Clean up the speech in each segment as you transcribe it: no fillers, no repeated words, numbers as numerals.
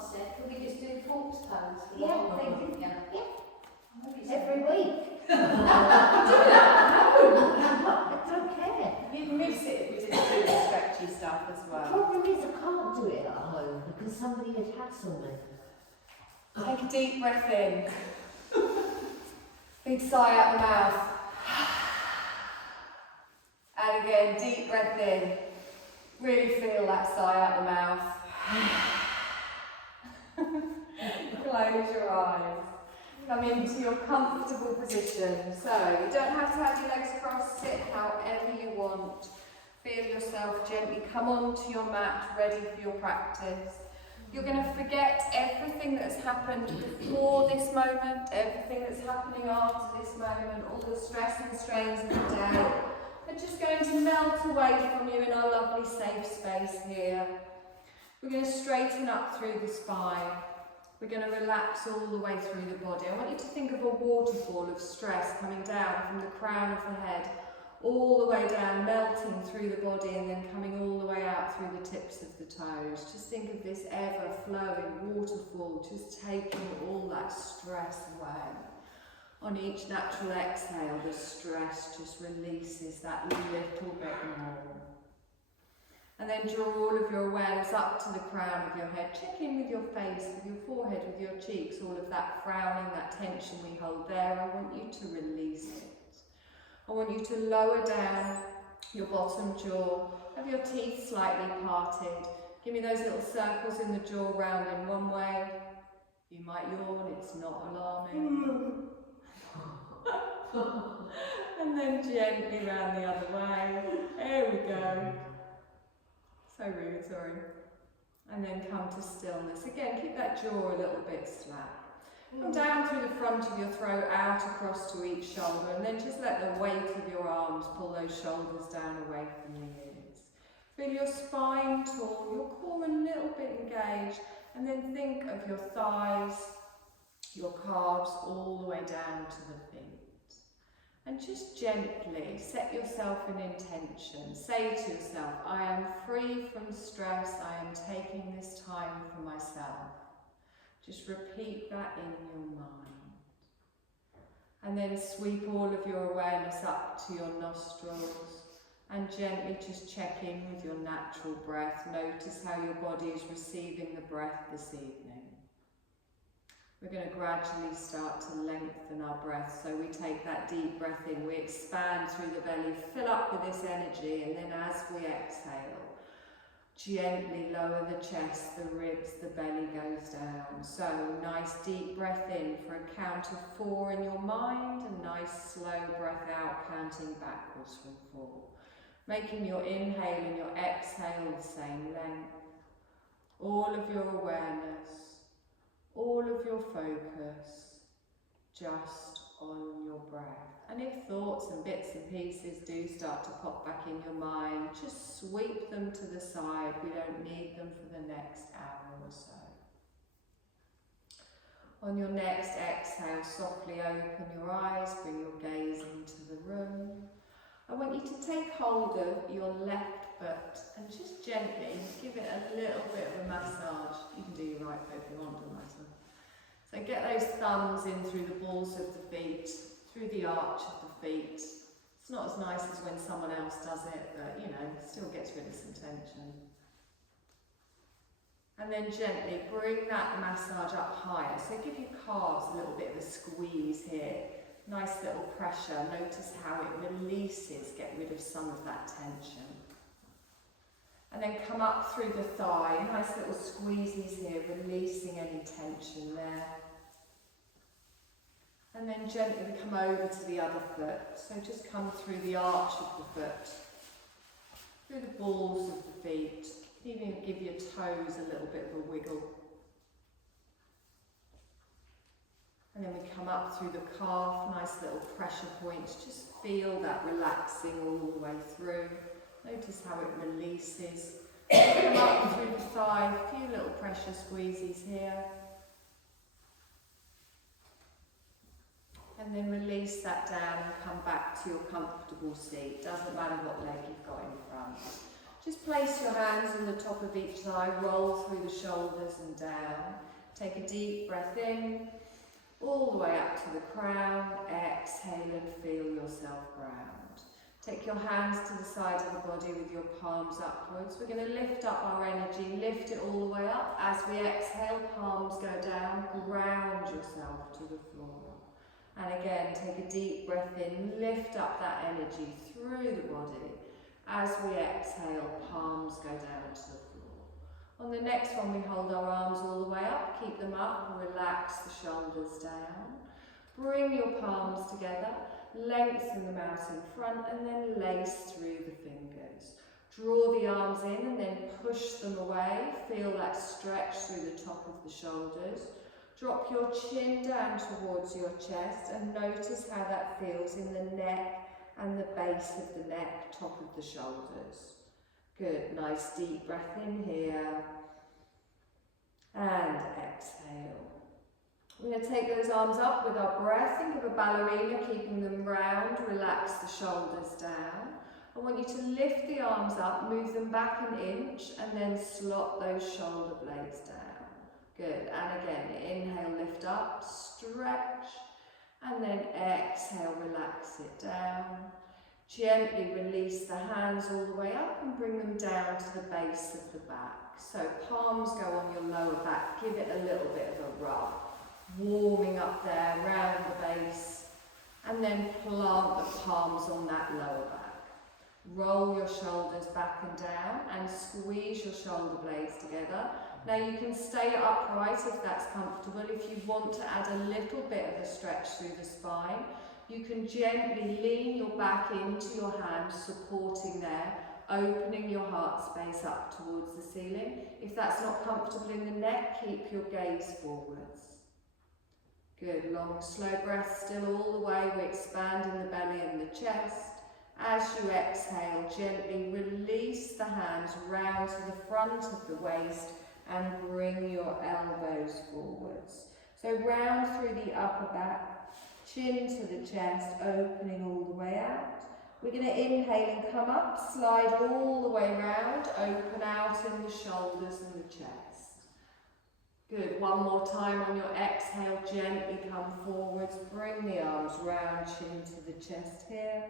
once said, could we just do corpse pose? Yeah, they do. Yeah. Yeah. Every week. I don't care. You'd miss it if we didn't do the stretchy stuff as The well. problem is I can't do it at home because somebody would hassle me. Take a deep breath in. Big sigh out the mouth. And again, deep breath in. Really feel that sigh out the mouth. Close your eyes. Come into your comfortable position. So you don't have to have your legs crossed, sit however you want. Feel yourself gently come onto your mat, ready for your practice. You're going to forget everything that's happened before this moment, everything that's happening after this moment, all the stress and strains of the day. They're just going to melt away from you in our lovely safe space here. We're going to straighten up through the spine. We're going to relax all the way through the body. I want you to think of a waterfall of stress coming down from the crown of the head, all the way down, melting through the body and then coming all the way out through the tips of the toes. Just think of this ever-flowing waterfall, just taking all that stress away. On each natural exhale, the stress just releases that little bit more. And then draw all of your awareness up to the crown of your head. Check in with your face, with your forehead, with your cheeks, all of that frowning, that tension we hold there. I want you to release it. I want you to lower down your bottom jaw, have your teeth slightly parted. Give me those little circles in the jaw round in one way. You might yawn, it's not alarming. And then gently round the other way. There we go. So rude, sorry. And then come to stillness. Again, keep that jaw a little bit slack. Come down through the front of your throat, out across to each shoulder, and then just let the weight of your arms pull those shoulders down away from the ears. Feel your spine tall, your core a little bit engaged, and then think of your thighs, your calves, all the way down to the feet. And just gently set yourself an intention. Say to yourself, I am free from stress, I am taking this time for myself. Just repeat that in your mind. And then sweep all of your awareness up to your nostrils and gently just check in with your natural breath. Notice how your body is receiving the breath this evening. We're going to gradually start to lengthen our breath. So we take that deep breath in, we expand through the belly, fill up with this energy, and then as we exhale, gently lower the chest, the ribs, the belly goes down. So nice deep breath in for a count of 4 in your mind, and nice slow breath out, counting backwards from 4. Making your inhale and your exhale the same length. All of your awareness, all of your focus, just on your breath. And if thoughts and bits and pieces do start to pop back in your mind, just sweep them to the side. We don't need them for the next hour or so. On your next exhale, softly open your eyes, bring your gaze into the room. I want you to take hold of your left foot and just gently give it a little bit of a massage. You can do your right foot if you want, doesn't matter. So get those thumbs in through the balls of the feet, through the arch of the feet. It's not as nice as when someone else does it, but you know, still gets rid of some tension. And then gently bring that massage up higher. So give your calves a little bit of a squeeze here. Nice little pressure. Notice how it releases, get rid of some of that tension. And then come up through the thigh. Nice little squeezies here, releasing any tension there. And then gently we come over to the other foot. So just come through the arch of the foot, through the balls of the feet. Even give your toes a little bit of a wiggle. And then we come up through the calf, nice little pressure points. Just feel that relaxing all the way through. Notice how it releases. Come up through the thigh, a few little pressure squeezies here. And then release that down and come back to your comfortable seat. Doesn't matter what leg you've got in front. Just place your hands on the top of each thigh, roll through the shoulders and down. Take a deep breath in, all the way up to the crown. Exhale and feel yourself ground. Take your hands to the side of the body with your palms upwards. We're going to lift up our energy, lift it all the way up. As we exhale, palms go down, ground yourself to the floor. And again, take a deep breath in, lift up that energy through the body. As we exhale, palms go down to the floor. On the next one, we hold our arms all the way up, keep them up, relax the shoulders down. Bring your palms together, lengthen them out in front, and then lace through the fingers. Draw the arms in and then push them away. Feel that stretch through the top of the shoulders. Drop your chin down towards your chest and notice how that feels in the neck and the base of the neck, top of the shoulders. Good, nice deep breath in here. And exhale. We're going to take those arms up with our breath. Think of a ballerina, keeping them round. Relax the shoulders down. I want you to lift the arms up, move them back an inch, and then slot those shoulder blades down. Good, and again, inhale, lift up, stretch, and then exhale, relax it down. Gently release the hands all the way up and bring them down to the base of the back. So palms go on your lower back, give it a little bit of a rub. Warming up there, round the base, and then plant the palms on that lower back. Roll your shoulders back and down and squeeze your shoulder blades together. Now you can stay upright if that's comfortable. If you want to add a little bit of a stretch through the spine, you can gently lean your back into your hands, supporting there, opening your heart space up towards the ceiling. If that's not comfortable in the neck, keep your gaze forwards. Good, long, slow breath still all the way. We expand in the belly and the chest. As you exhale, gently release the hands round to the front of the waist and bring your elbows forwards. So round through the upper back, chin to the chest, opening all the way out. We're going to inhale and come up, slide all the way round, open out in the shoulders and the chest. Good, one more time on your exhale, gently come forwards, bring the arms round, chin to the chest here.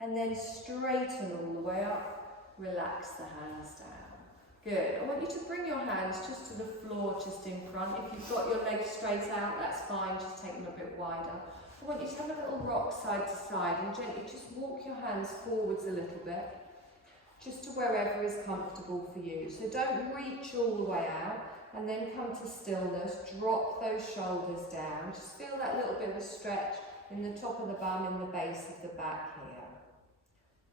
And then straighten all the way up, relax the hands down. Good, I want you to bring your hands just to the floor, just in front. If you've got your legs straight out, that's fine, just take them a bit wider. I want you to have a little rock side to side and gently just walk your hands forwards a little bit, just to wherever is comfortable for you. So don't reach all the way out. And then come to stillness, drop those shoulders down. Just feel that little bit of a stretch in the top of the bum, in the base of the back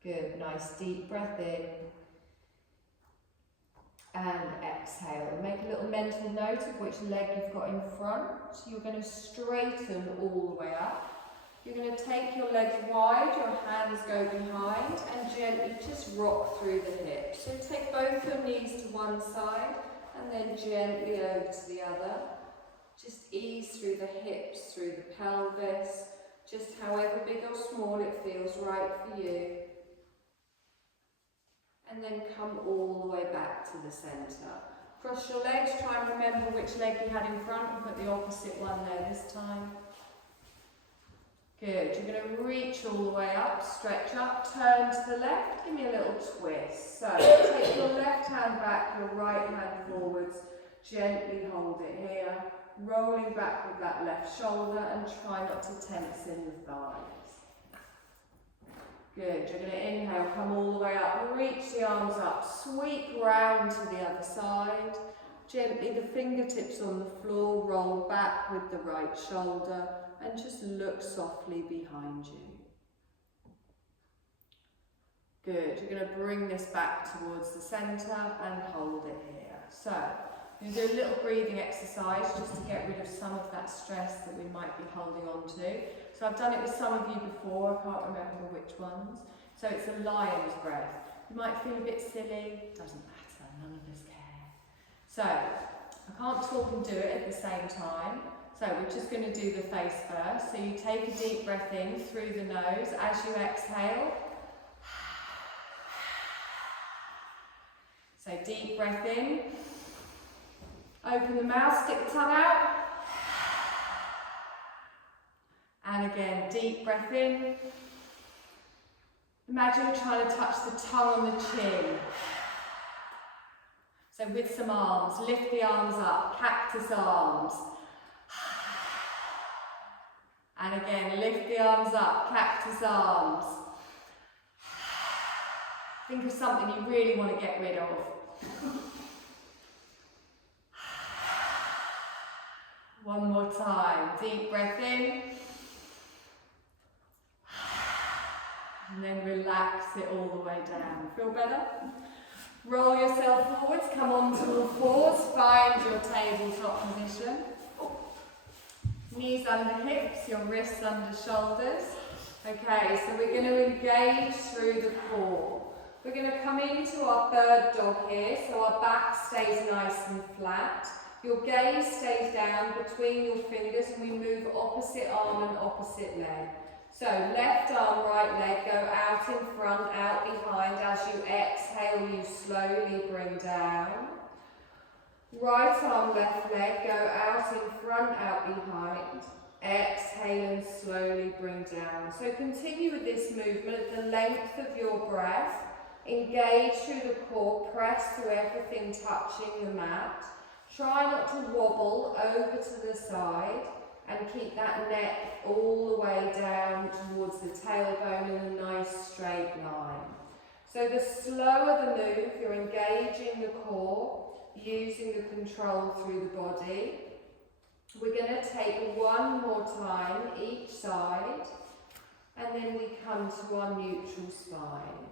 here. Good, nice deep breath in. And exhale. Make a little mental note of which leg you've got in front. So you're going to straighten all the way up. You're going to take your legs wide, your hands go behind, and gently just rock through the hips. So take both your knees to one side, and then gently over to the other. Just ease through the hips, through the pelvis, just however big or small it feels right for you. And then come all the way back to the centre. Cross your legs, try and remember which leg you had in front and put the opposite one there this time. Good, you're going to reach all the way up, stretch up, turn to the left, give me a little twist. So take your left hand back, your right hand forwards, gently hold it here, rolling back with that left shoulder and try not to tense in the thighs. Good, you're going to inhale, come all the way up, reach the arms up, sweep round to the other side. Gently the fingertips on the floor, roll back with the right shoulder and just look softly behind you. Good, you're going to bring this back towards the centre and hold it here. So, you're going to do a little breathing exercise just to get rid of some of that stress that we might be holding on to. So I've done it with some of you before, I can't remember which ones. So it's a lion's breath. You might feel a bit silly, doesn't matter, none of us care. So, I can't talk and do it at the same time. So we're just going to do the face first. So you take a deep breath in through the nose. As you exhale, So deep breath in. Open the mouth, stick the tongue out. And again, deep breath in. Imagine you're trying to touch the tongue on the chin. So with some arms, lift the arms up, cactus arms. And again, lift the arms up, cactus arms. Think of something you really want to get rid of. One more time, deep breath in. And then relax it all the way down. Feel better? Roll yourself forwards, come onto all fours, find your tabletop position. Knees under hips, your wrists under shoulders. Okay, so we're going to engage through the core. We're going to come into our bird dog here, so our back stays nice and flat. Your gaze stays down between your fingers and we move opposite arm and opposite leg. So left arm, right leg, go out in front, out behind. As you exhale, you slowly bring down. Right arm, left leg, go out in front, out behind. Exhale and slowly bring down. So continue with this movement at the length of your breath. Engage through the core, press through everything touching the mat. Try not to wobble over to the side and keep that neck all the way down towards the tailbone in a nice straight line. So the slower the move, you're engaging the core, using the control through the body. We're going to take one more time each side and then we come to our neutral spine.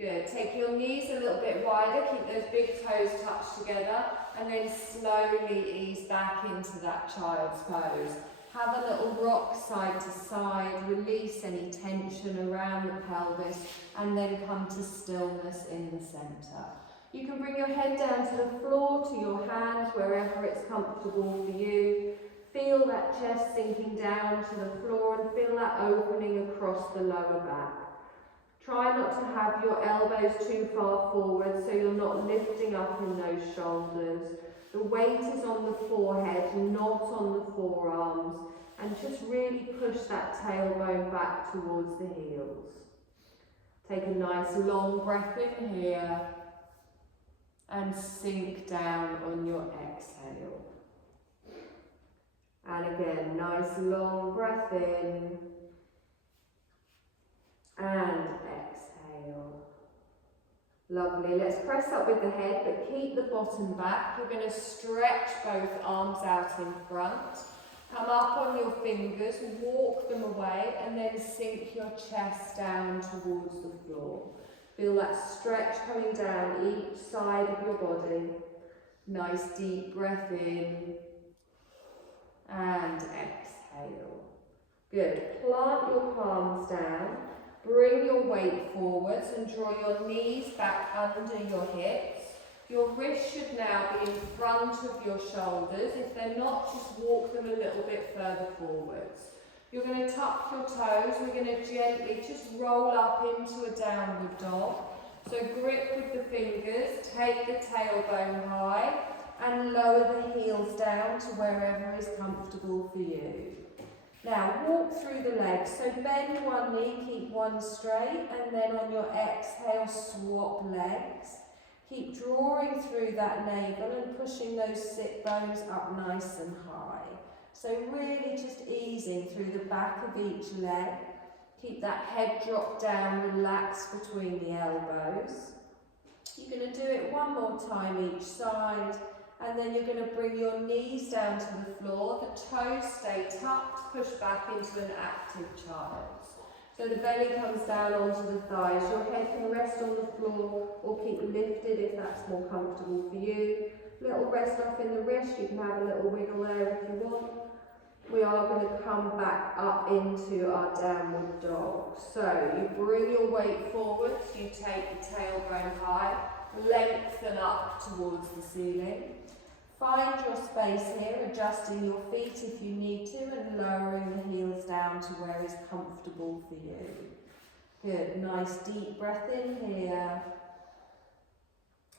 Good, take your knees a little bit wider, keep those big toes touched together and then slowly ease back into that child's pose. Have a little rock side to side, release any tension around the pelvis and then come to stillness in the centre. You can bring your head down to the floor, to your hands, wherever it's comfortable for you. Feel that chest sinking down to the floor and feel that opening across the lower back. Try not to have your elbows too far forward so you're not lifting up in those shoulders. The weight is on the forehead, not on the forearms, and just really push that tailbone back towards the heels. Take a nice long breath in here and sink down on your exhale. And again, nice long breath in and exhale. Lovely. Let's press up with the head, but keep the bottom back. You're going to stretch both arms out in front. Come up on your fingers, walk them away, and then sink your chest down towards the floor. Feel that stretch coming down each side of your body. Nice deep breath in and exhale. Good. Plant your palms down. Bring your weight forwards and draw your knees back under your hips. Your wrists should now be in front of your shoulders. If they're not, just walk them a little bit further forwards. You're going to tuck your toes. We're going to gently just roll up into a downward dog. So grip with the fingers, take the tailbone high and lower the heels down to wherever is comfortable for you. Now walk through the legs, so bend one knee, keep one straight, and then on your exhale swap legs. Keep drawing through that navel and pushing those sit bones up nice and high. So really just easing through the back of each leg. Keep that head drop down, relax between the elbows. You're going to do it one more time each side. And then you're going to bring your knees down to the floor, the toes stay tucked, push back into an active child's. So the belly comes down onto the thighs, your head can rest on the floor or keep lifted if that's more comfortable for you. Little rest off in the wrist, you can have a little wiggle there if you want. We are going to come back up into our downward dog. So you bring your weight forwards, you take the tailbone high, lengthen up towards the ceiling. Find your space here, adjusting your feet if you need to and lowering the heels down to where is comfortable for you. Good, nice deep breath in here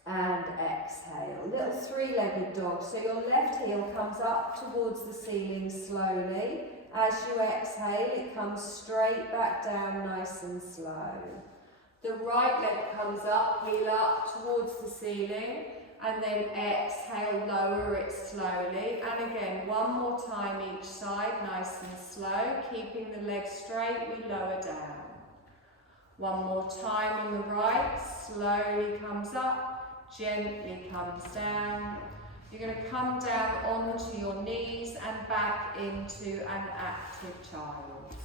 and exhale. Little three-legged dog. So your left heel comes up towards the ceiling slowly. As you exhale, it comes straight back down nice and slow. The right leg comes up, heel up towards the ceiling, and then exhale, lower it slowly. And again, one more time each side, nice and slow. Keeping the leg straight, we lower down. One more time on the right, slowly comes up, gently comes down. You're going to come down onto your knees and back into an active child.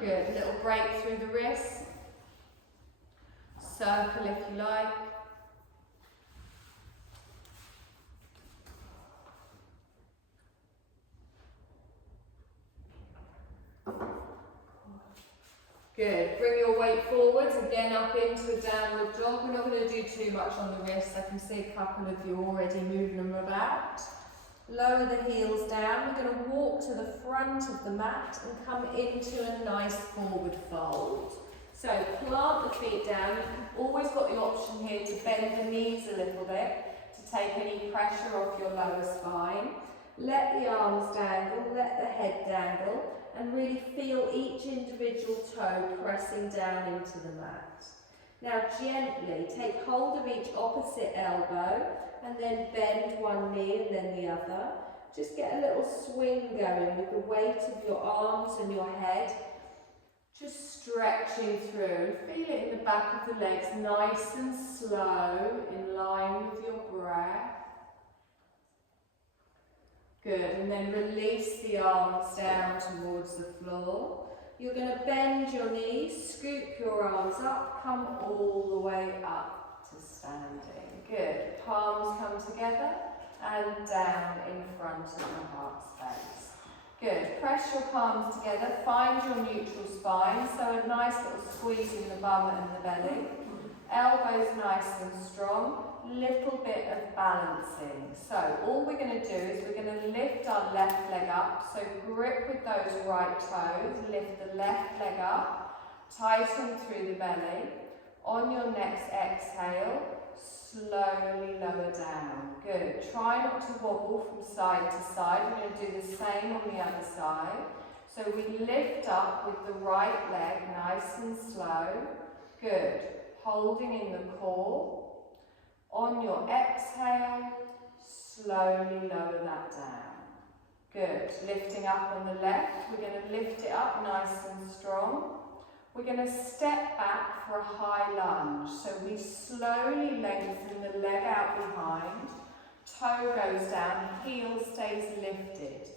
Good, little break through the wrists. Circle if you like. Good. Bring your weight forwards, again up into a downward dog. We're not going to do too much on the wrists. I can see a couple of you already moving them about. Lower the heels down. We're going to walk to the front of the mat and come into a nice forward fold. So plant the feet down. You've always got the option here to bend the knees a little bit to take any pressure off your lower spine. Let the arms dangle, let the head dangle, and really feel each individual toe pressing down into the mat. Now gently take hold of each opposite elbow and then bend one knee and then the other. Just get a little swing going with the weight of your arms and your head. Just stretching through. Feel it in the back of the legs, nice and slow, in line with your breath. Good, and then release the arms down towards the floor. You're going to bend your knees, scoop your arms up, come all the way up to standing. Good, palms come together and down in front of the heart space. Good, press your palms together, find your neutral spine, so a nice little squeeze in the bum and the belly. Elbows nice and strong. Little bit of balancing. So all we're going to do is we're going to lift our left leg up. So grip with those right toes, lift the left leg up, tighten through the belly. On your next exhale, slowly lower down. Good. Try not to wobble from side to side. We're going to do the same on the other side. So we lift up with the right leg, nice and slow. Good. Holding in the core. On your exhale, slowly lower that down. Good. Lifting up on the left, we're going to lift it up nice and strong. We're going to step back for a high lunge. So we slowly lengthen the leg out behind, toe goes down, heel stays lifted.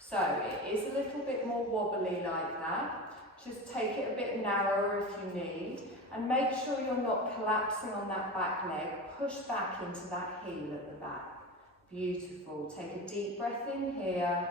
So it is a little bit more wobbly like that. Just take it a bit narrower if you need. And make sure you're not collapsing on that back leg. Push back into that heel at the back. Beautiful. Take a deep breath in here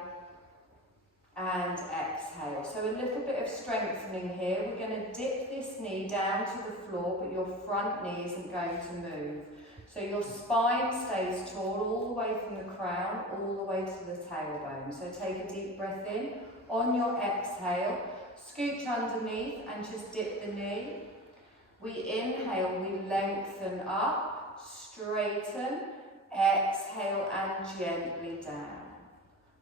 and exhale. So a little bit of strengthening here. We're going to dip this knee down to the floor, but your front knee isn't going to move. So your spine stays tall all the way from the crown, all the way to the tailbone. So take a deep breath in. On your exhale, scooch underneath and just dip the knee. We inhale, we lengthen up, straighten, exhale and gently down.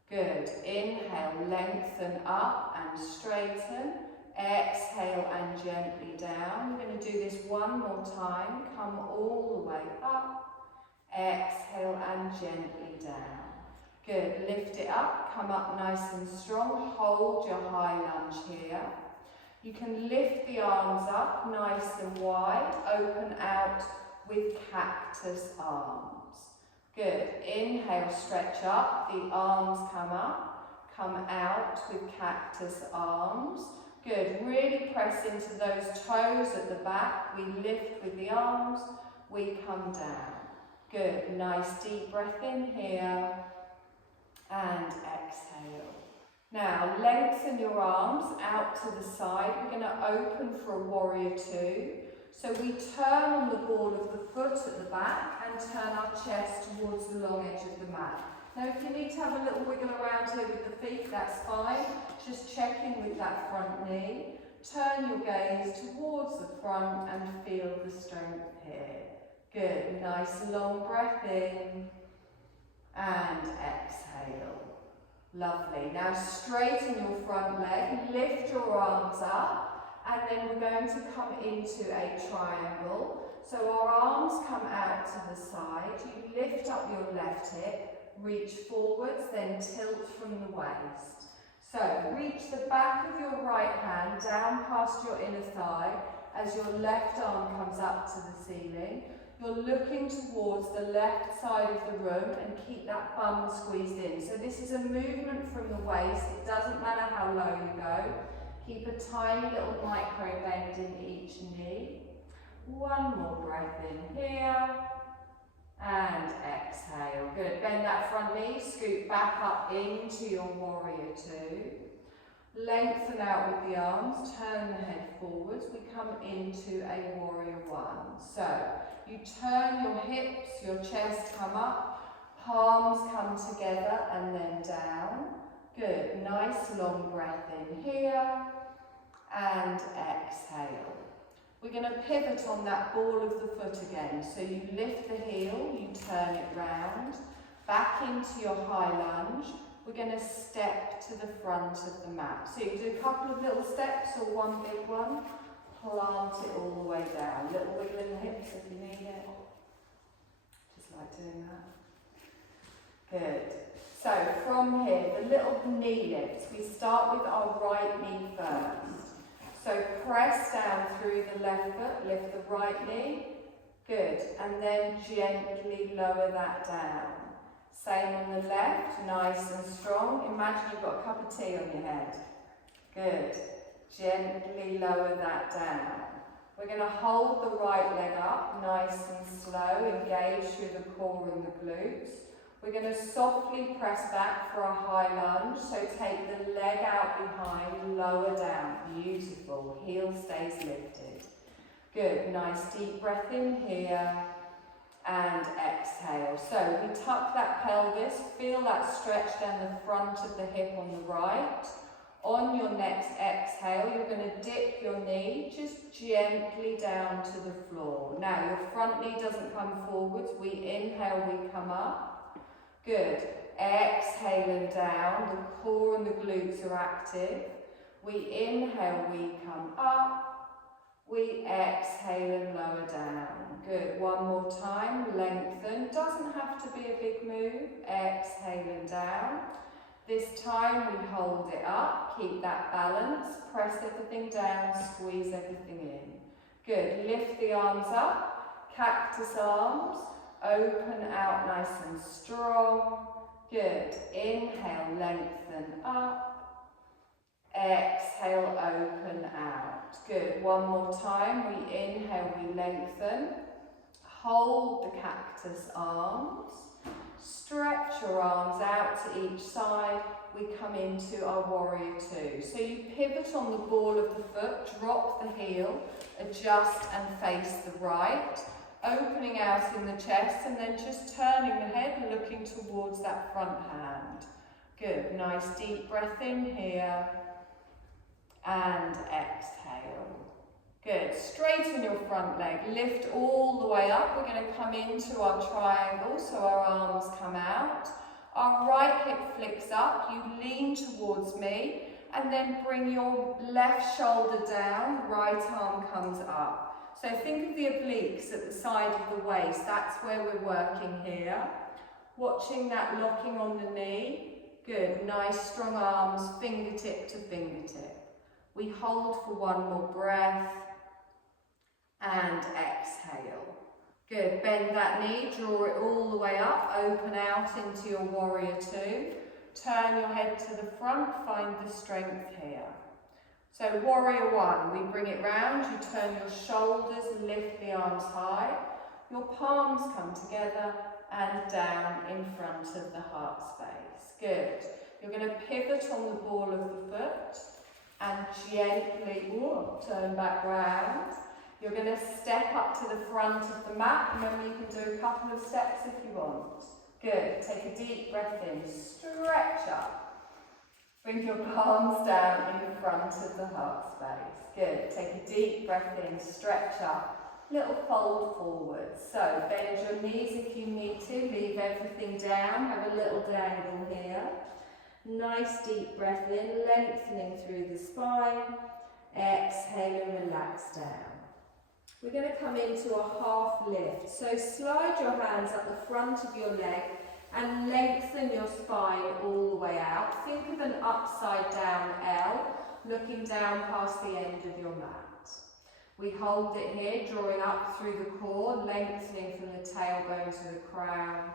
Good. Inhale, lengthen up and straighten, exhale and gently down. We're going to do this one more time. Come all the way up, exhale and gently down. Good. Lift it up, come up nice and strong. Hold your high lunge here. You can lift the arms up nice and wide, open out with cactus arms. Good. Inhale, stretch up, the arms come up, come out with cactus arms. Good. Really press into those toes at the back. We lift with the arms, we come down. Good. Nice deep breath in here and exhale. Now, lengthen your arms out to the side. We're going to open for a warrior two. So we turn on the ball of the foot at the back and turn our chest towards the long edge of the mat. Now, if you need to have a little wiggle around here with the feet, that's fine. Just checking with that front knee. Turn your gaze towards the front and feel the strength here. Good, nice long breath in and exhale. Lovely. Now straighten your front leg, lift your arms up, and then we're going to come into a triangle. So our arms come out to the side, you lift up your left hip, reach forwards, then tilt from the waist. So reach the back of your right hand down past your inner thigh as your left arm comes up to the ceiling. You're looking towards the left side of the room and keep that bum squeezed in. So this is a movement from the waist. It doesn't matter how low you go. Keep a tiny little micro bend in each knee. One more breath in here and exhale. Good. Bend that front knee, scoot back up into your warrior two. Lengthen out with the arms, turn the head forwards. We come into a warrior one. So you turn your hips, your chest come up, palms come together and then down. Good. Nice long breath in here and exhale. We're going to pivot on that ball of the foot again. So you lift the heel, you turn it round, back into your high lunge. We're going to step to the front of the mat. So you do a couple of little steps or one big one. Plant it all the way down. Little wiggle in the hips if you need it. Just like doing that. Good. So from here, the little knee lifts. We start with our right knee first. So press down through the left foot, lift the right knee. Good. And then gently lower that down. Same on the left, nice and strong. Imagine you've got a cup of tea on your head. Good. Gently lower that down. We're going to hold the right leg up, nice and slow, engage through the core and the glutes. We're going to softly press back for a high lunge, so take the leg out behind, lower down. Beautiful. Heel stays lifted. Good. Nice deep breath in here. And exhale. So we tuck that pelvis, feel that stretch down the front of the hip on the right. On your next exhale, you're going to dip your knee just gently down to the floor. Now your front knee doesn't come forwards. We inhale, we come up. Good. Exhale and down. The core and the glutes are active. We inhale, we come up. We exhale and lower down. Good. One more time. Lengthen. Doesn't have to be a big move. Exhale and down. This time we hold it up. Keep that balance. Press everything down. Squeeze everything in. Good. Lift the arms up. Cactus arms. Open out nice and strong. Good. Inhale. Lengthen up. Exhale, open out. Good. One more time. We inhale, we lengthen. Hold the cactus arms. Stretch your arms out to each side. We come into our warrior two. So you pivot on the ball of the foot, drop the heel, adjust and face the right. Opening out in the chest and then just turning the head, looking towards that front hand. Good. Nice deep breath in here. And exhale. Good. Straighten your front leg. Lift all the way up. We're going to come into our triangle, so our arms come out. Our right hip flicks up. You lean towards me and then bring your left shoulder down. Right arm comes up. So think of the obliques at the side of the waist. That's where we're working here. Watching that locking on the knee. Good. Nice strong arms, fingertip to fingertip. We hold for one more breath and exhale. Good. Bend that knee, draw it all the way up, open out into your warrior two. Turn your head to the front, find the strength here. So warrior one, we bring it round, you turn your shoulders, lift the arms high. Your palms come together and down in front of the heart space. Good. You're going to pivot on the ball of the foot. And gently turn back round. You're going to step up to the front of the mat. Remember, you can do a couple of steps if you want. Good. Take a deep breath in. Stretch up. Bring your palms down in front of the heart space. Good. Take a deep breath in. Stretch up. little fold forward. So bend your knees if you need to, leave everything down, have a little dangle here. Nice deep breath in, lengthening through the spine. Exhale and relax down. We're going to come into a half lift. So slide your hands up the front of your leg and lengthen your spine all the way out. Think of an upside down L, looking down past the end of your mat. We hold it here, drawing up through the core, lengthening from the tailbone to the crown.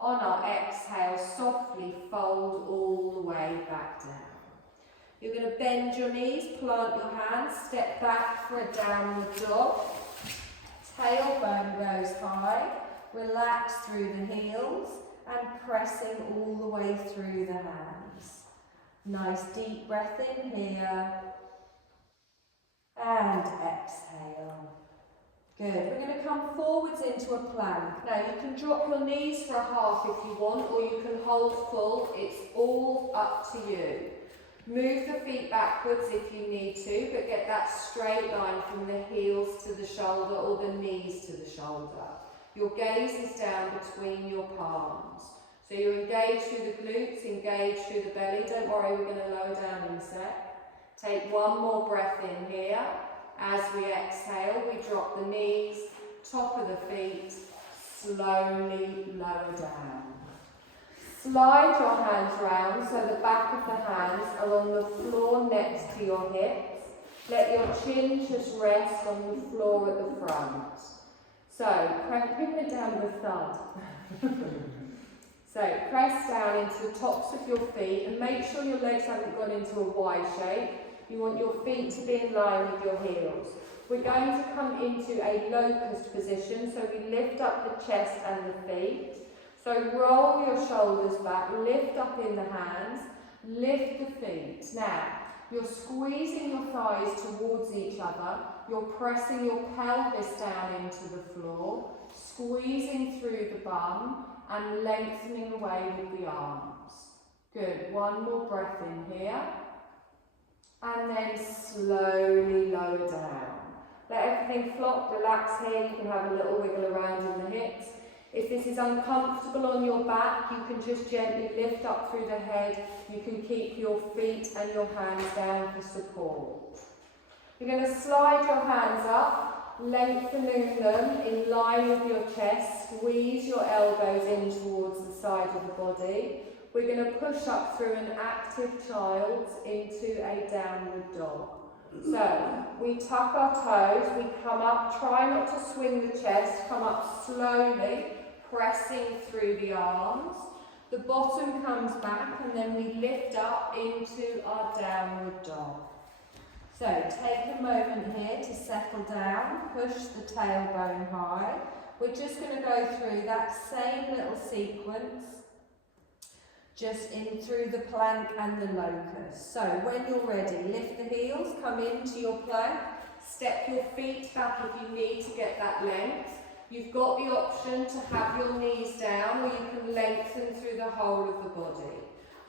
On our exhale, softly fold all the way back down. You're going to bend your knees, plant your hands, step back for a downward dog. Tailbone goes high, relax through the heels and pressing all the way through the hands. Nice deep breath in here and exhale. Good. We're going to come forwards into a plank. Now you can drop your knees for a half if you want, or you can hold full. It's all up to you. Move the feet backwards if you need to, but get that straight line from the heels to the shoulder or the knees to the shoulder. Your gaze is down between your palms. So you engage through the glutes, engage through the belly. Don't worry, we're going to lower down in a sec. Take one more breath in here. As we exhale, we drop the knees, top of the feet, slowly lower down. Slide your hands round so the back of the hands are on the floor next to your hips. Let your chin just rest on the floor at the front. So, pin it down with a thud. So, press down into the tops of your feet and make sure your legs haven't gone into a Y shape. You want your feet to be in line with your heels. We're going to come into a locust position, so we lift up the chest and the feet. So roll your shoulders back, lift up in the hands, lift the feet. Now, you're squeezing your thighs towards each other, you're pressing your pelvis down into the floor, squeezing through the bum and lengthening away with the arms. Good, one more breath in here. And then slowly lower down. Let everything flop, relax here. You can have a little wiggle around in the hips. If this is uncomfortable on your back, you can just gently lift up through the head. You can keep your feet and your hands down for support. You're going to slide your hands up, lengthening them in line with your chest. Squeeze your elbows in towards the side of the body. We're going to push up through an active child into a downward dog. So, we tuck our toes, we come up, try not to swing the chest, come up slowly, pressing through the arms. The bottom comes back and then we lift up into our downward dog. So, take a moment here to settle down, push the tailbone high. We're just going to go through that same little sequence. Just in through the plank and the locust. So when you're ready, lift the heels, come into your plank, step your feet back if you need to get that length. You've got the option to have your knees down, or you can lengthen through the whole of the body.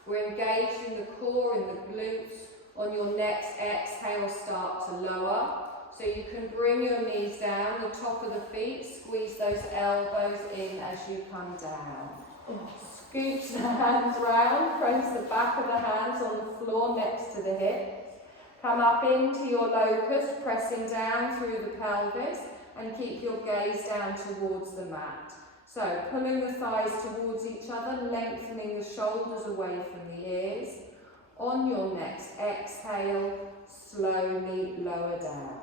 We're engaged in the core, in the glutes. On your next exhale, start to lower. So you can bring your knees down, the top of the feet, squeeze those elbows in as you come down. Scoot the hands round, press the back of the hands on the floor next to the hips. Come up into your locust, pressing down through the pelvis and keep your gaze down towards the mat. So pulling the thighs towards each other, lengthening the shoulders away from the ears. On your next exhale, slowly lower down.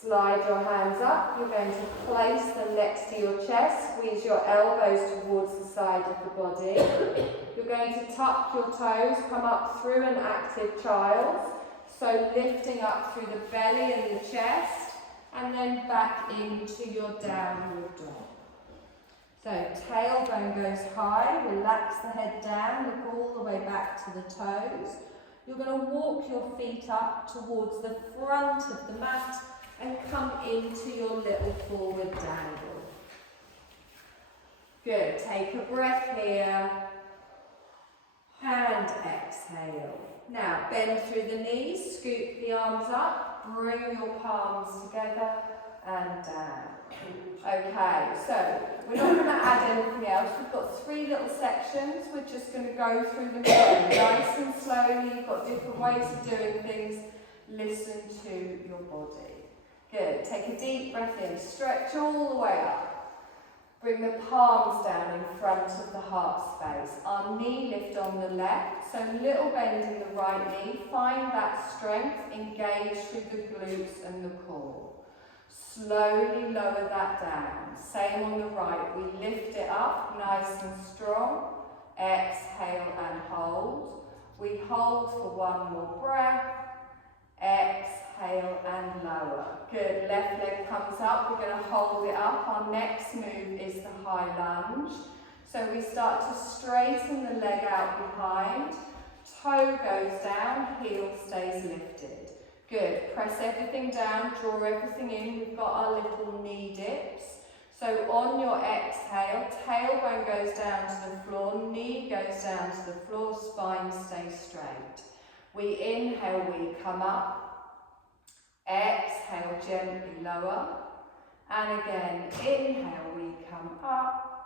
Slide your hands up, you're going to place them next to your chest, squeeze your elbows towards the side of the body. You're going to tuck your toes, come up through an active child, so lifting up through the belly and the chest, and then back into your downward dog. So tailbone goes high, relax the head down, look all the way back to the toes. You're going to walk your feet up towards the front of the mat, and come into your little forward dangle. Good, take a breath here, and exhale. Now bend through the knees, scoop the arms up, bring your palms together and down. Okay, so we're not going to add anything else. We've got 3 little sections. We're just going to go through them again, nice and slowly. You've got different ways of doing things. Listen to your body. Good. Take a deep breath in. Stretch all the way up. Bring the palms down in front of the heart space. Our knee lift on the left, so little bend in the right knee. Find that strength, engage through the glutes and the core. Slowly lower that down. Same on the right. We lift it up, nice and strong. Exhale and hold. We hold for 1 more breath. Exhale and lower. Good. Left leg comes up. We're going to hold it up. Our next move is the high lunge. So we start to straighten the leg out behind. Toe goes down, heel stays lifted. Good. Press everything down, draw everything in. We've got our little knee dips. So on your exhale, tailbone goes down to the floor, knee goes down to the floor, spine stays straight. We inhale, we come up. Exhale, gently lower. And again, inhale, we come up.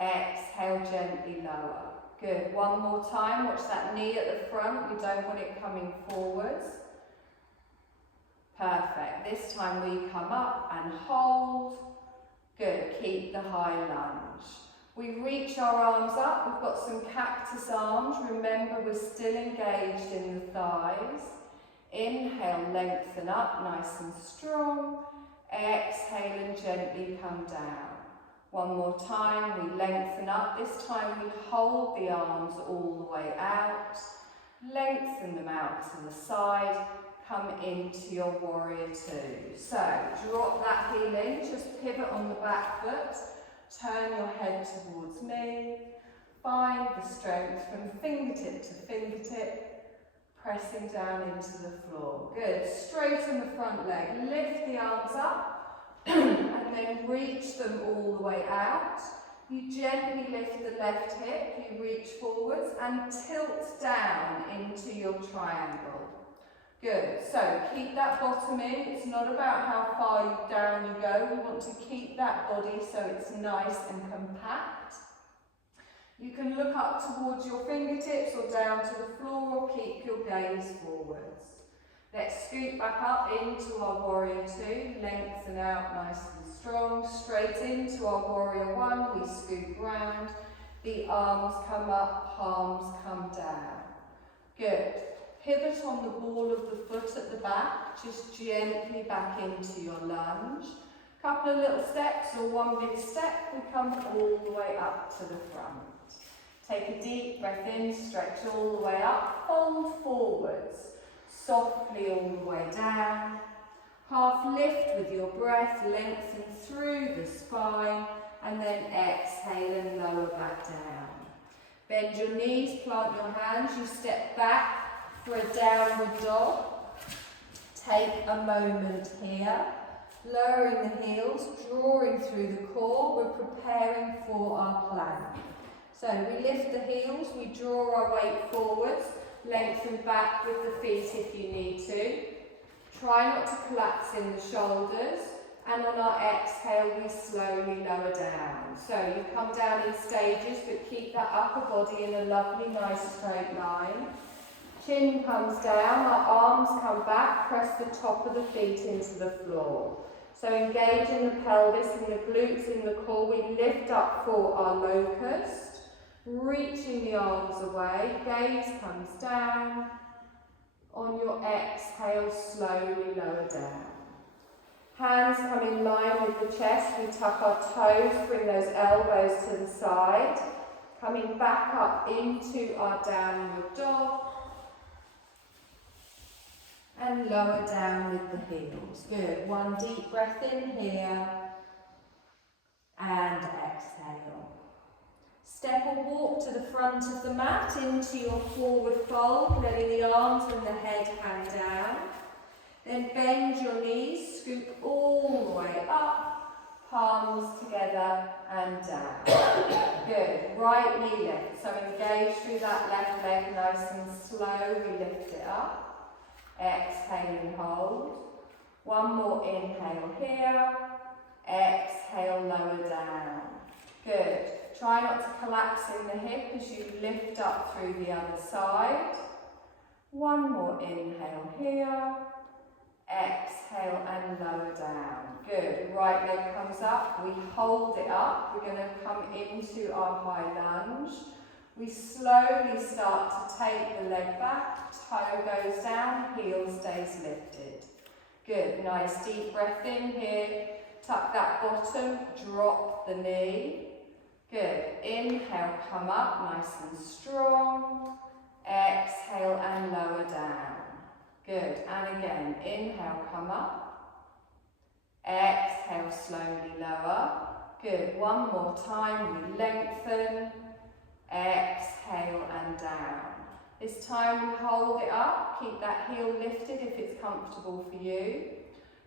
Exhale, gently lower. Good. 1 more time. Watch that knee at the front. We don't want it coming forwards. Perfect. This time we come up and hold. Good. Keep the high lunge. We reach our arms up. We've got some cactus arms. Remember, we're still engaged in the thighs. Inhale, lengthen up, nice and strong. Exhale and gently come down. 1 more time, we lengthen up. This time we hold the arms all the way out. Lengthen them out to the side. Come into your warrior 2. So, drop that heel in, just pivot on the back foot. Turn your head towards me. Find the strength from fingertip to fingertip. Pressing down into the floor. Good. Straighten the front leg. Lift the arms up and then reach them all the way out. You gently lift the left hip. You reach forwards and tilt down into your triangle. Good. So keep that bottom in. It's not about how far down you go. We want to keep that body so it's nice and compact. You can look up towards your fingertips or down to the floor or keep your gaze forwards. Let's scoot back up into our warrior 2. Lengthen out nice and strong. Straight into our warrior 1. We scoot round. The arms come up, palms come down. Good. Pivot on the ball of the foot at the back. Just gently back into your lunge. Couple of little steps or 1 big step. We come all the way up to the front. Take a deep breath in, stretch all the way up, fold forwards, softly all the way down. Half lift with your breath, lengthen through the spine, and then exhale and lower back down. Bend your knees, plant your hands, you step back for a downward dog. Take a moment here, lowering the heels, drawing through the core. We're preparing for our plank. So we lift the heels, we draw our weight forwards, lengthen back with the feet if you need to. Try not to collapse in the shoulders, and on our exhale we slowly lower down. So you come down in stages, but keep that upper body in a lovely nice straight line. Chin comes down, our arms come back, press the top of the feet into the floor. So engage in the pelvis, in the glutes, in the core. We lift up for our locust. Reaching the arms away, gaze comes down. On your exhale, slowly lower down. Hands come in line with the chest, we tuck our toes, bring those elbows to the side. Coming back up into our downward dog. And lower down with the heels. Good. 1 deep breath in here. And exhale. Step or walk to the front of the mat into your forward fold, letting the arms and the head hang down. Then bend your knees, scoop all the way up, palms together and down. Good. Right knee lift. So engage through that left leg nice and slow. We lift it up. Exhale and hold. One more inhale here. Exhale, lower down. Good. Try not to collapse in the hip as you lift up through the other side. One more inhale here. Exhale and lower down. Good. Right leg comes up. We hold it up. We're going to come into our high lunge. We slowly start to take the leg back. Toe goes down. Heel stays lifted. Good. Nice deep breath in here. Tuck that bottom. Drop the knee. Good. Inhale, come up nice and strong. Exhale and lower down. Good. And again, inhale, come up. Exhale, slowly lower. Good. One more time, we lengthen. Exhale and down. This time we hold it up. Keep that heel lifted if it's comfortable for you.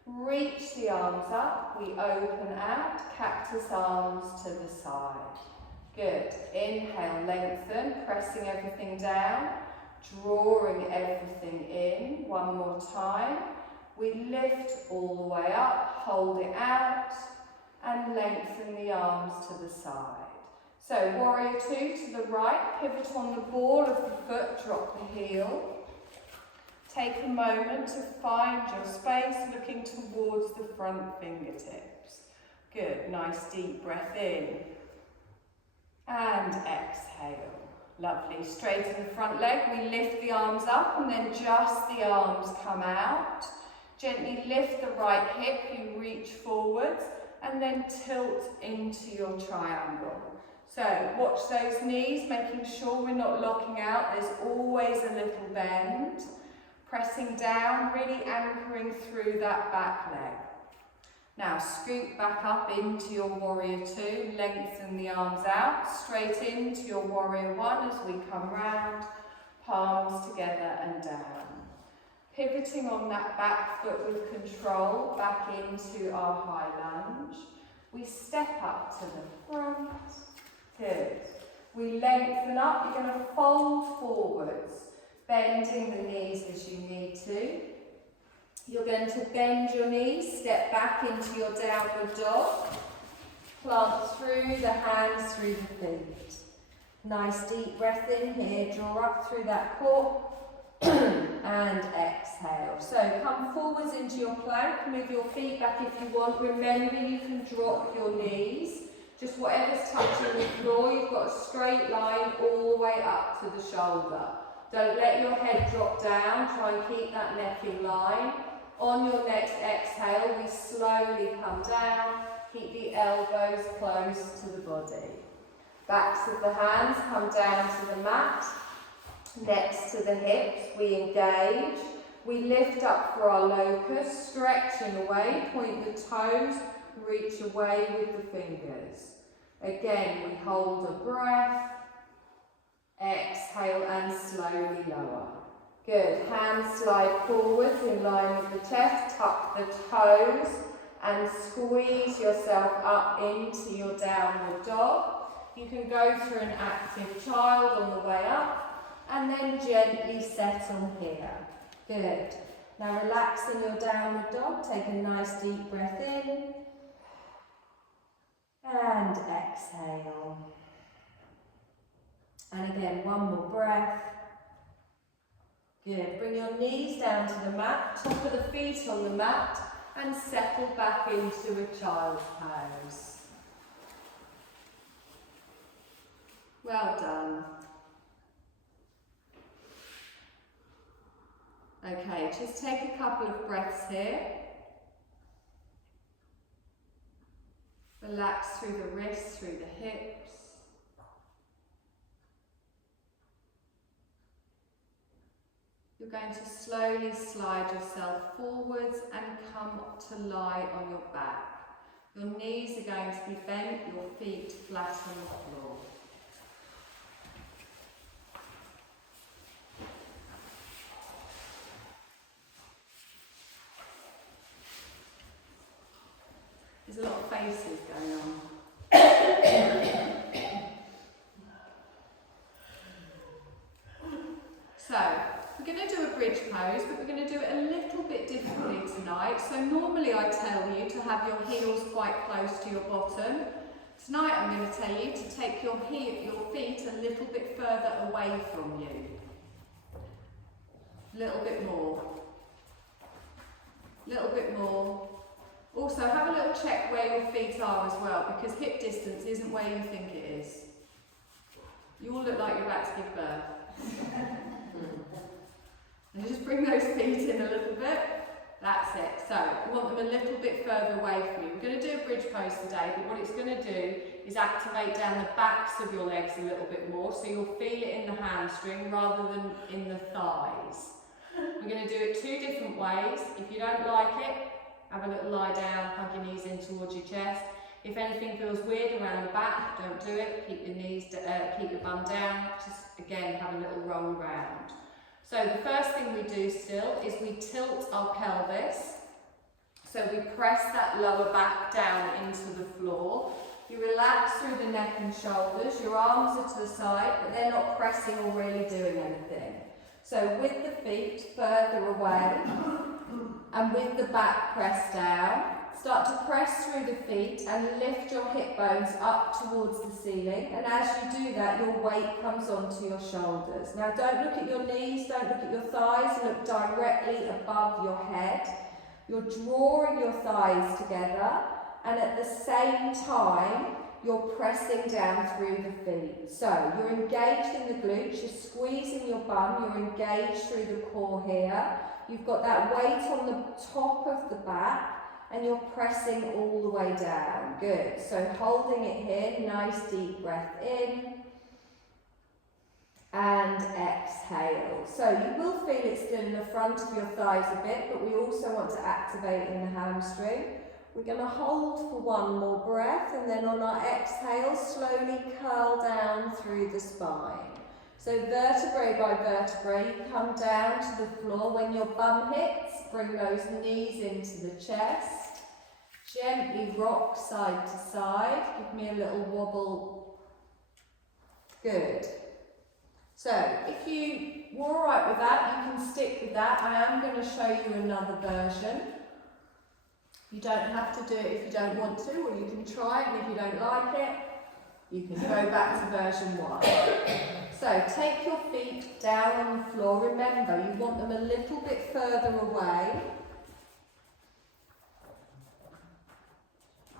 Reach the arms up. We open out. Cactus arms to the side. Good. Inhale, lengthen, pressing everything down. Drawing everything in. One more time. We lift all the way up, hold it out, and lengthen the arms to the side. So warrior two to the right, pivot on the ball of the foot, drop the heel. Take a moment to find your space, looking towards the front fingertips. Good, nice deep breath in. And exhale. Lovely. Straighten the front leg. We lift the arms up and then just the arms come out. Gently lift the right hip. You reach forwards and then tilt into your triangle. So watch those knees, making sure we're not locking out. There's always a little bend. Pressing down, really anchoring through that back leg. Now scoot back up into your warrior two, lengthen the arms out, straight into your warrior one as we come round, palms together and down. Pivoting on that back foot with control, back into our high lunge. We step up to the front. Good. We lengthen up, you're going to fold forwards, bending the knees as you need to. You're going to bend your knees, step back into your downward dog. Plant through the hands, through the feet. Nice deep breath in here, draw up through that core and exhale. So come forwards into your plank, move your feet back if you want. Remember you can drop your knees, just whatever's touching the floor. You've got a straight line all the way up to the shoulder. Don't let your head drop down, try and keep that neck in line. On your next exhale, we slowly come down, keep the elbows close to the body. Backs of the hands come down to the mat, next to the hips, we engage. We lift up for our locust, stretching away, point the toes, reach away with the fingers. Again, we hold a breath, exhale and slowly lower. Good, hands slide forwards in line with the chest, tuck the toes and squeeze yourself up into your downward dog. You can go through an active child on the way up and then gently settle here. Good. Now relax in your downward dog, take a nice deep breath in and exhale. And again, one more breath. Good. Bring your knees down to the mat, top of the feet on the mat, and settle back into a child's pose. Well done. Okay, just take a couple of breaths here. Relax through the wrists, through the hips. You're going to slowly slide yourself forwards and come to lie on your back. Your knees are going to be bent, your feet flat on the floor. There's a lot of faces going on. So, we're going to do a bridge pose, but we're going to do it a little bit differently tonight. So normally I tell you to have your heels quite close to your bottom. Tonight I'm going to tell you to take your feet a little bit further away from you. A little bit more. A little bit more. Also have a little check where your feet are as well, because hip distance isn't where you think it is. You all look like you're about to give birth. And just bring those feet in a little bit. That's it. So we want them a little bit further away from you. We're going to do a bridge pose today, but what it's going to do is activate down the backs of your legs a little bit more, so you'll feel it in the hamstring rather than in the thighs. We're going to do it 2 different ways. If you don't like it, have a little lie down, hug your knees in towards your chest. If anything feels weird around the back, don't do it. Keep your knees, keep your bum down. Just again, have a little roll round. So the first thing we do still is we tilt our pelvis. So we press that lower back down into the floor. You relax through the neck and shoulders. Your arms are to the side, but they're not pressing or really doing anything. So with the feet further away and with the back pressed down, start to press through the feet and lift your hip bones up towards the ceiling. And as you do that, your weight comes onto your shoulders. Now don't look at your knees, don't look at your thighs, look directly above your head. You're drawing your thighs together, and at the same time, you're pressing down through the feet. So you're engaged in the glutes, you're squeezing your bum, you're engaged through the core here. You've got that weight on the top of the back, and you're pressing all the way down. Good. So holding it here, nice deep breath in. And exhale. So you will feel it still in the front of your thighs a bit, but we also want to activate in the hamstring. We're going to hold for 1 more breath, and then on our exhale, slowly curl down through the spine. So vertebrae by vertebrae, you come down to the floor. When your bum hits, bring those knees into the chest. Gently rock side to side. Give me a little wobble. Good. So if you were all right with that, you can stick with that. I am going to show you another version. You don't have to do it if you don't want to, or you can try it, and if you don't like it, you can go back to version 1. So take your feet down on the floor. Remember, you want them a little bit further away.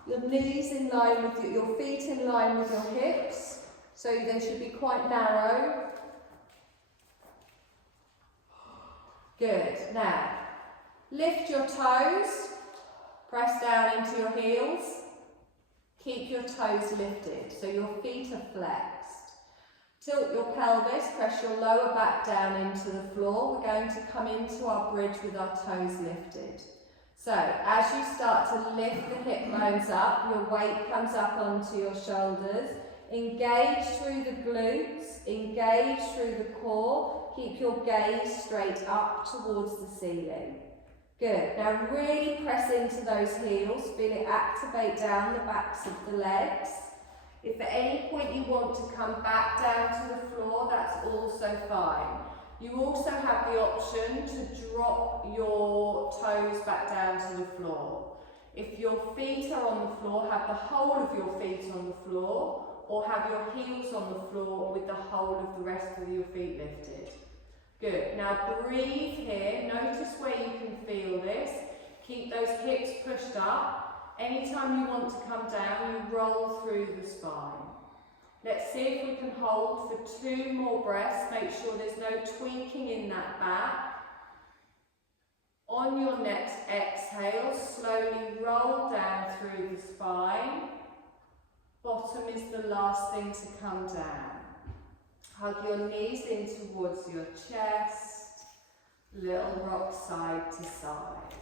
Your knees in line with your feet in line with your hips, so they should be quite narrow. Good. Now, lift your toes, press down into your heels. Keep your toes lifted, so your feet are flexed. Tilt your pelvis, press your lower back down into the floor. We're going to come into our bridge with our toes lifted. So, as you start to lift the hip bones up, your weight comes up onto your shoulders. Engage through the glutes, engage through the core. Keep your gaze straight up towards the ceiling. Good. Now really press into those heels. Feel it activate down the backs of the legs. If at any point you want to come back down to the floor, that's also fine. You also have the option to drop your toes back down to the floor. If your feet are on the floor, have the whole of your feet on the floor, or have your heels on the floor with the whole of the rest of your feet lifted. Good. Now breathe here. Notice where you can feel this. Keep those hips pushed up. Anytime you want to come down, you roll through the spine. Let's see if we can hold for 2 more breaths. Make sure there's no tweaking in that back. On your next exhale, slowly roll down through the spine. Bottom is the last thing to come down. Hug your knees in towards your chest. Little rock side to side.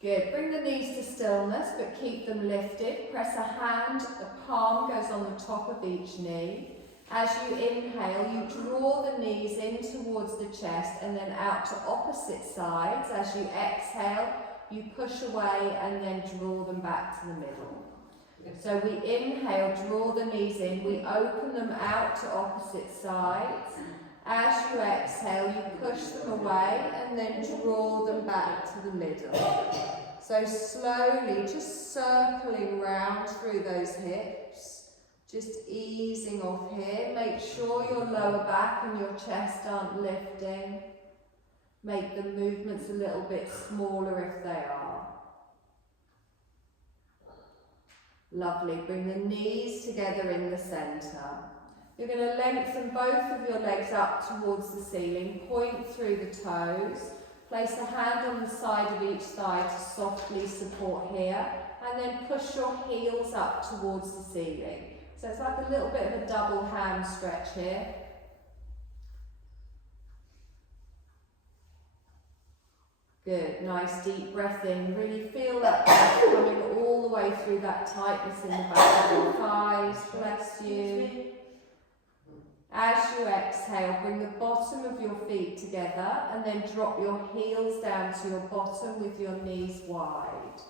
Good. Bring the knees to stillness, but keep them lifted. Press a hand, the palm goes on the top of each knee. As you inhale, you draw the knees in towards the chest and then out to opposite sides. As you exhale, you push away and then draw them back to the middle. So we inhale, draw the knees in, we open them out to opposite sides. As you exhale, you push them away and then draw them back to the middle. So slowly, just circling round through those hips, just easing off here. Make sure your lower back and your chest aren't lifting. Make the movements a little bit smaller if they are. Lovely. Bring the knees together in the centre. You're going to lengthen both of your legs up towards the ceiling. Point through the toes. Place a hand on the side of each thigh to softly support here. And then push your heels up towards the ceiling. So it's like a little bit of a double hand stretch here. Good, nice deep breath in. Really feel that breath coming all the way through that tightness in the back of your thighs. Bless you. As you exhale, bring the bottom of your feet together and then drop your heels down to your bottom with your knees wide.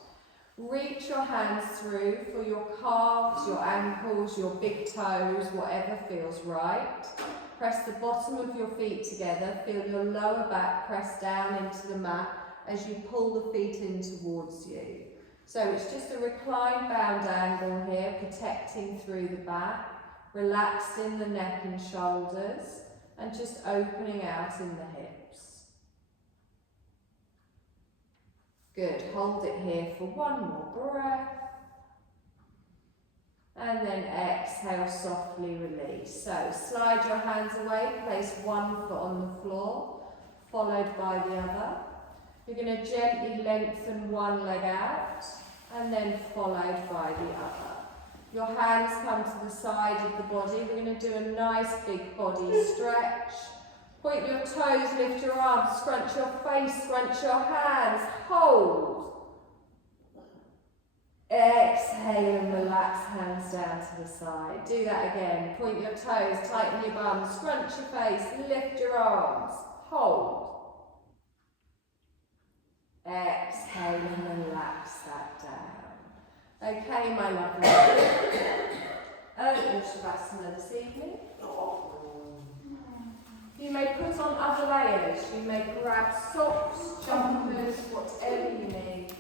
Reach your hands through for your calves, your ankles, your big toes, whatever feels right. Press the bottom of your feet together. Feel your lower back press down into the mat as you pull the feet in towards you. So it's just a reclined bound angle here, protecting through the back, relaxed in the neck and shoulders, and just opening out in the hips. Good, hold it here for one more breath. And then exhale, softly release. So slide your hands away, place one foot on the floor, followed by the other. You're going to gently lengthen one leg out, and then followed by the other. Your hands come to the side of the body. We're going to do a nice big body stretch. Point your toes, lift your arms, scrunch your face, scrunch your hands. Hold. Exhale and relax, hands down to the side. Do that again. Point your toes, tighten your bum, scrunch your face, lift your arms. Hold. Exhale and relax that down. Okay, my lovely. Your Shavasana this evening. You may put on other layers. You may grab socks, jumpers, whatever you need.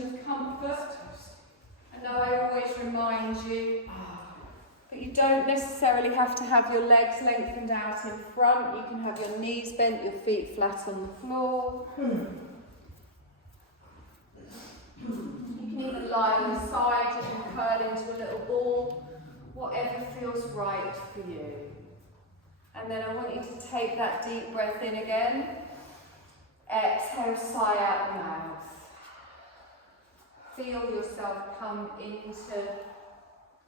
Of comfort. I know I always remind you that you don't necessarily have to have your legs lengthened out in front. You can have your knees bent, your feet flat on the floor. You can even lie on the side, you can curl into a little ball, whatever feels right for you. And then I want you to take that deep breath in again. Exhale, sigh out the mouth. Feel yourself come into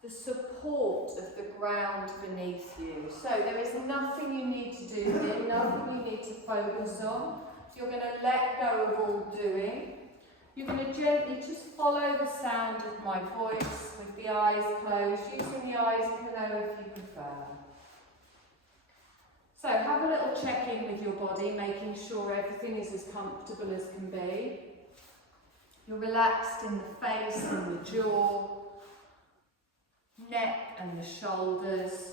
the support of the ground beneath you. So there is nothing you need to do here, nothing you need to focus on. You're going to let go of all doing. You're going to gently just follow the sound of my voice with the eyes closed, using the eyes pillow if you prefer. So have a little check-in with your body, making sure everything is as comfortable as can be. You're relaxed in the face and the jaw, neck and the shoulders.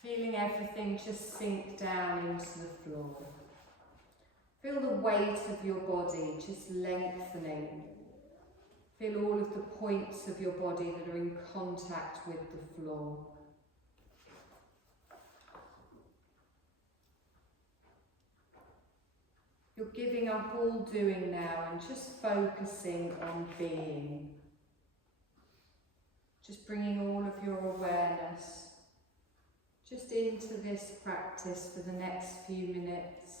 Feeling everything just sink down into the floor. Feel the weight of your body just lengthening. Feel all of the points of your body that are in contact with the floor. You're giving up all doing now and just focusing on being. Just bringing all of your awareness just into this practice for the next few minutes.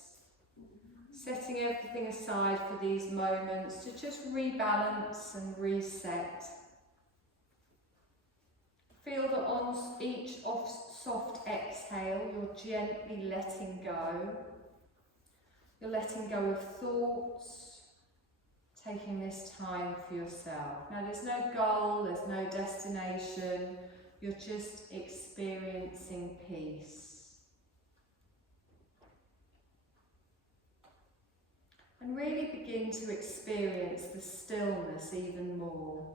Setting everything aside for these moments to just rebalance and reset. Feel that on each soft exhale, you're gently letting go. You're letting go of thoughts, taking this time for yourself. Now there's no goal, there's no destination, you're just experiencing peace. And really begin to experience the stillness even more.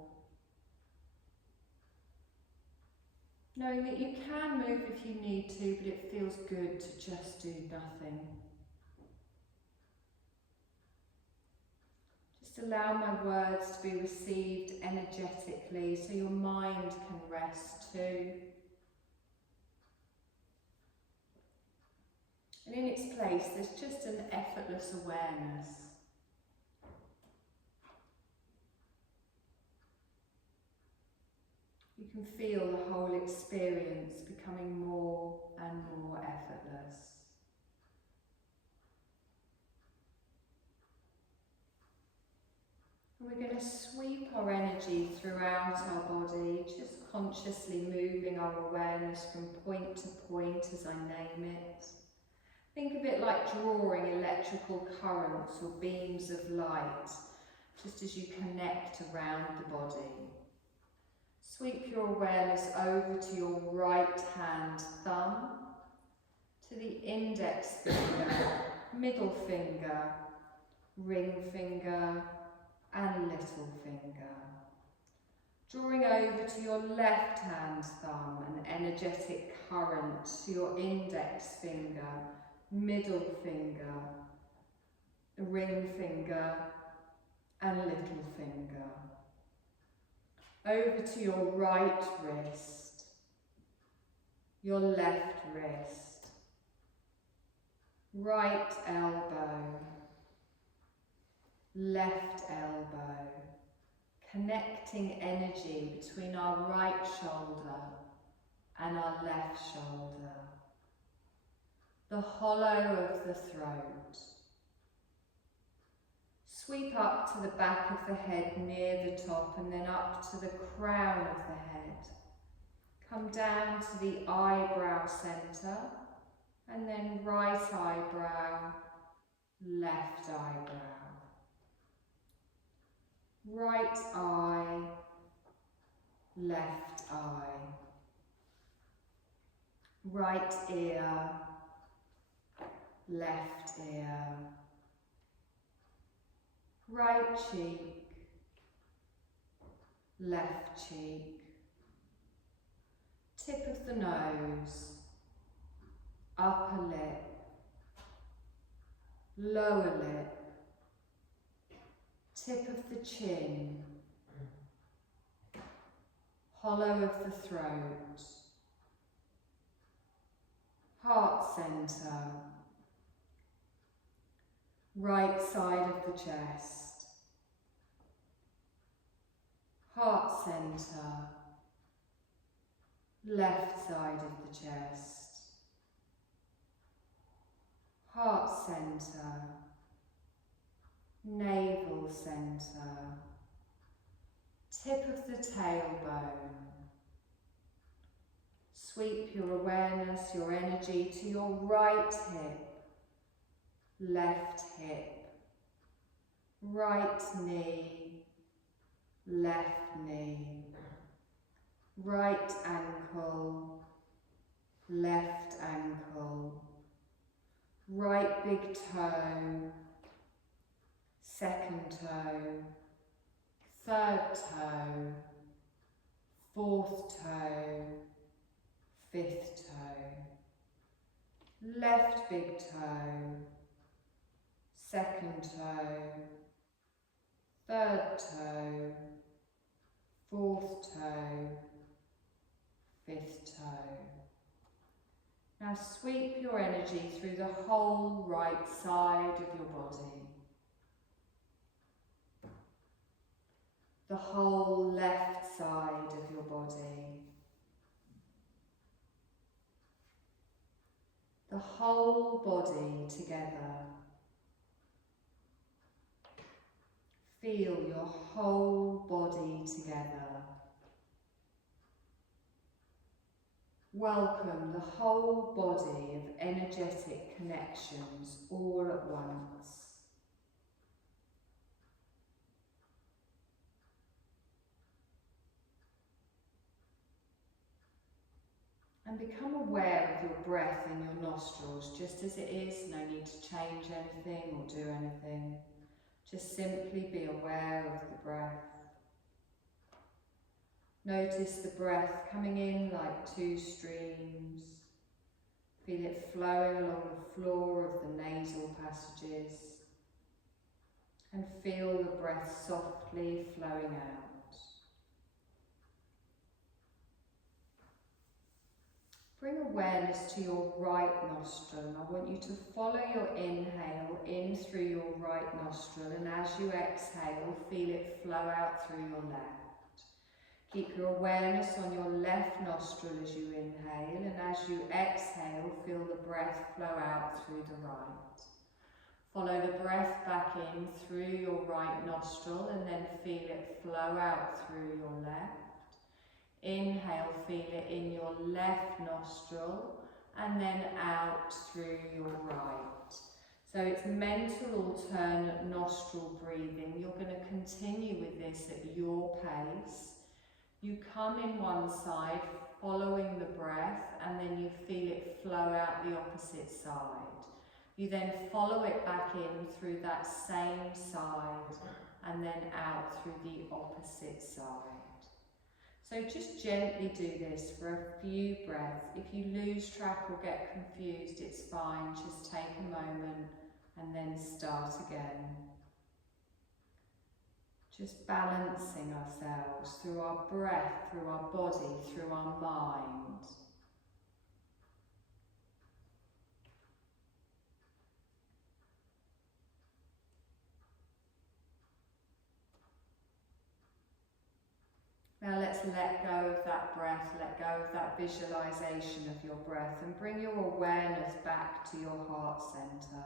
Knowing that you can move if you need to, but it feels good to just do nothing. Just allow my words to be received energetically so your mind can rest too. And in its place, there's just an effortless awareness. You can feel the whole experience becoming more and more effortless. And we're going to sweep our energy throughout our body, just consciously moving our awareness from point to point as I name it. Think of it like drawing electrical currents or beams of light, just as you connect around the body. Sweep your awareness over to your right hand thumb, to the index finger, middle finger, ring finger, and little finger. Drawing over to your left hand thumb, an energetic current to your index finger, middle finger, ring finger, and little finger. Over to your right wrist, your left wrist, right elbow, left elbow, connecting energy between our right shoulder and our left shoulder. The hollow of the throat. Sweep up to the back of the head near the top and then up to the crown of the head. Come down to the eyebrow centre and then right eyebrow, left eyebrow. Right eye, left eye. Right ear, left ear. Right cheek, left cheek. Tip of the nose, upper lip, lower lip. Tip of the chin, hollow of the throat, heart centre, right side of the chest, heart centre, left side of the chest, heart centre, navel centre, tip of the tailbone. Sweep your awareness, your energy to your right hip, left hip, right knee, left knee, right ankle, left ankle, right big toe, second toe, third toe, fourth toe, fifth toe, left big toe, second toe, third toe, fourth toe, fifth toe. Now sweep your energy through the whole right side of your body, the whole left side of your body, the whole body together. Feel your whole body together. Welcome the whole body of energetic connections all at once. And become aware of your breath in your nostrils, just as it is. No need to change anything or do anything. Just simply be aware of the breath. Notice the breath coming in like two streams. Feel it flowing along the floor of the nasal passages. And feel the breath softly flowing out. Bring awareness to your right nostril, and I want you to follow your inhale in through your right nostril, and as you exhale, feel it flow out through your left. Keep your awareness on your left nostril as you inhale, and as you exhale, feel the breath flow out through the right. Follow the breath back in through your right nostril, and then feel it flow out through your left. Inhale, feel it in your left nostril and then out through your right. So it's mental alternate nostril breathing. You're going to continue with this at your pace. You come in one side, following the breath, and then you feel it flow out the opposite side. You then follow it back in through that same side and then out through the opposite side. So just gently do this for a few breaths. If you lose track or get confused, it's fine. Just take a moment and then start again. Just balancing ourselves through our breath, through our body, through our mind. Now let's let go of that breath, let go of that visualization of your breath, and bring your awareness back to your heart center.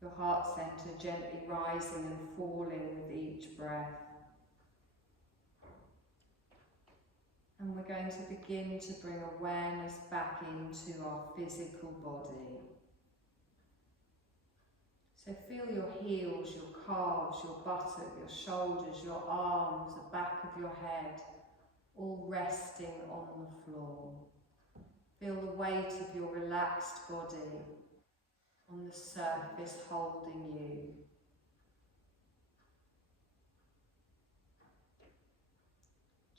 Your heart center gently rising and falling with each breath. And we're going to begin to bring awareness back into our physical body. So feel your heels, your calves, your buttock, your shoulders, your arms, the back of your head, all resting on the floor. Feel the weight of your relaxed body on the surface holding you.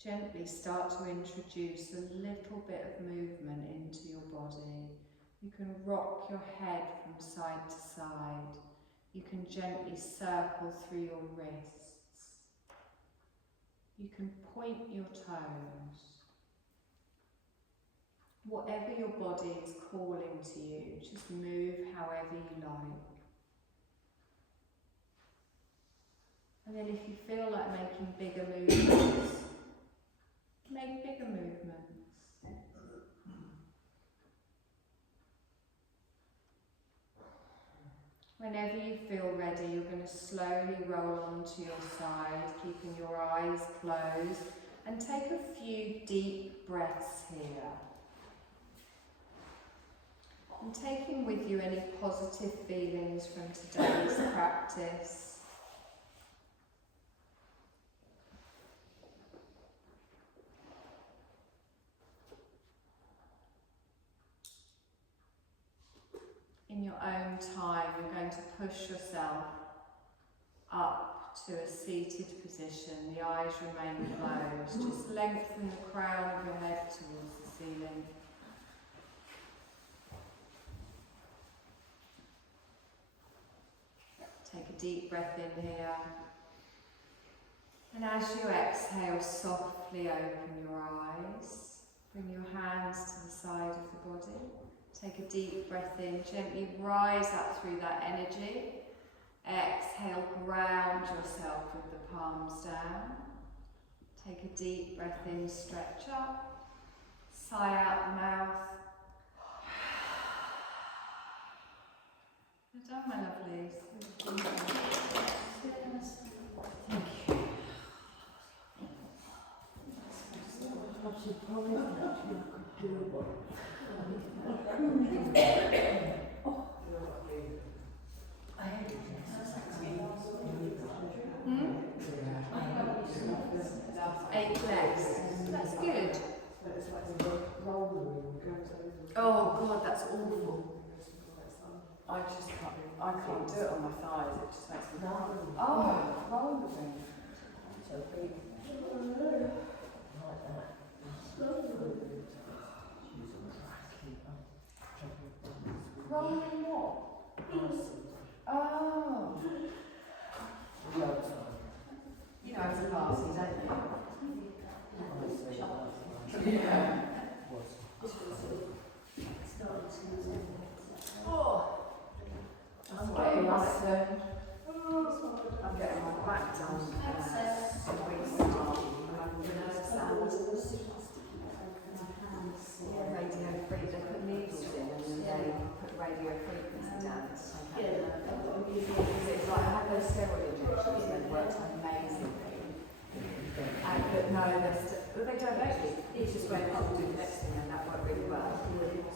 Gently start to introduce a little bit of movement into your body. You can rock your head from side to side. You can gently circle through your wrists. You can point your toes. Whatever your body is calling to you, just move however you like. And then if you feel like making bigger movements, make bigger movements. Whenever you feel ready, you're going to slowly roll onto your side, keeping your eyes closed, and take a few deep breaths here. And taking with you any positive feelings from today's practice. In your own time, you're going to push yourself up to a seated position. The eyes remain closed. Just lengthen the crown of your head towards the ceiling. Take a deep breath in here. And as you exhale, softly open your eyes. Bring your hands to the side of the body. Take a deep breath in, gently rise up through that energy. Exhale, ground yourself with the palms down. Take a deep breath in, stretch up. Sigh out the mouth. Well done, my lovelies. Thank you. I'm surprised that you could do Eight legs. That's good. Oh God, that's awful. I can't do it on my thighs, it just makes me roll the thing. Rolling what? Oh. You know it's a party, don't you? Yeah. Oh. I'm getting my back done. Radio free, they put needles in and then they put radio frequency down to take out the nerve. It's like I had those steroid injections and they worked amazingly. But no, they don't actually. It's just when people do the next thing and that worked really well.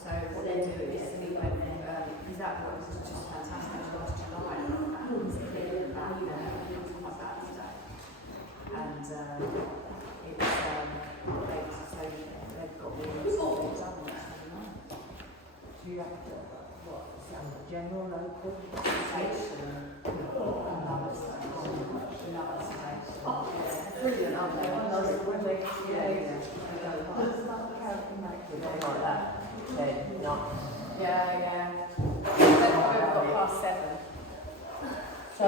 So what they do is we went because that worked just fantastic last July and that was clear back there. It was quite bad today. And it's they've got all this done. Do you have to, what, some general local? Brilliant, aren't they? Yeah. We've got past 7. So,